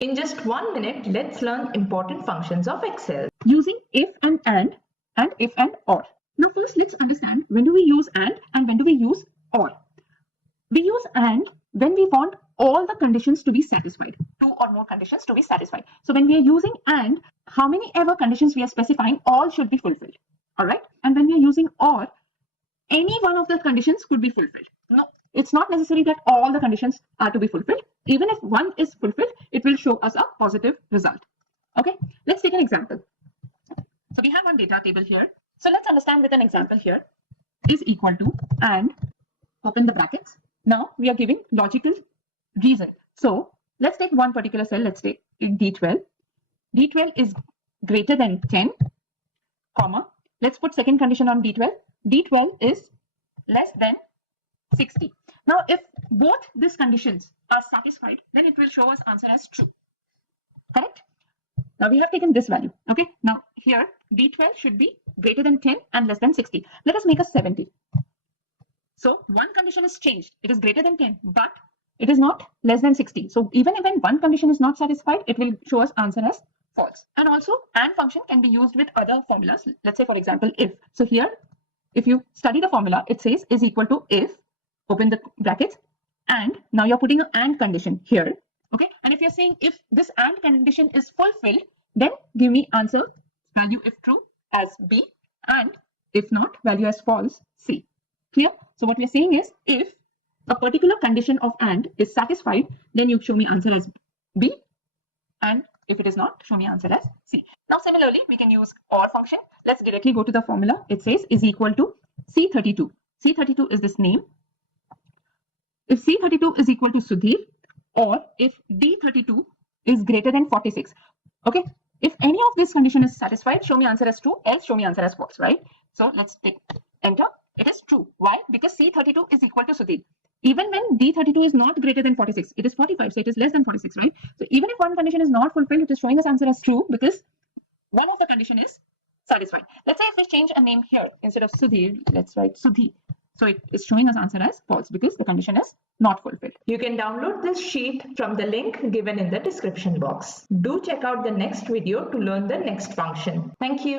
In just 1 minute, let's learn important functions of Excel. Using if and if and or. Now first let's understand when do we use and when do we use or. We use and when we want all the conditions to be satisfied, 2 or more conditions to be satisfied. So when we are using and, how many ever conditions we are specifying, all should be fulfilled. All right. And when we are using or, any one of the conditions could be fulfilled. No, it's not necessary that all the conditions are to be fulfilled. Even if one is fulfilled, it will show us a positive result. Okay, let's take an example. So we have one data table here. So let's understand with an example here. Is equal to and open the brackets. Now we are giving logical reason. So let's take one particular cell. Let's take D12. D12 is greater than 10, comma. Let's put second condition on D12. D12 is less than 60. Now, if both these conditions are satisfied, then it will show us answer as true. Correct? Now we have taken this value. Okay. Now here D12 should be greater than 10 and less than 60. Let us make a 70. So one condition is changed. It is greater than 10, but it is not less than 60. So even when one condition is not satisfied, it will show us answer as false. And also AND function can be used with other formulas. Let's say, for example, if. So here, if you study the formula, it says is equal to if, open the brackets, and now you're putting an AND condition here. Okay. And if you're saying if this AND condition is fulfilled, then give me answer value if true as B, and if not, value as false, C. Clear? So what we're saying is if a particular condition of AND is satisfied, then you show me answer as B, and if it is not, show me answer as C. Now similarly, we can use OR function. Let's directly go to the formula. It says is equal to C32. C32 is this name. If C32 is equal to Sudhir, or if D32 is greater than 46. Okay. If any of this condition is satisfied, show me answer as true, else show me answer as false, right? So let's take enter. It is true. Why? Because C32 is equal to Sudhir. Even when D32 is not greater than 46, it is 45, so it is less than 46, right? So even if one condition is not fulfilled, it is showing us answer as true because one of the condition is satisfied. Let's say if we change a name here, instead of Sudhir, let's write Sudhi. So it is showing us answer as false because the condition is not fulfilled. You can download this sheet from the link given in the description box. Do check out the next video to learn the next function. Thank you.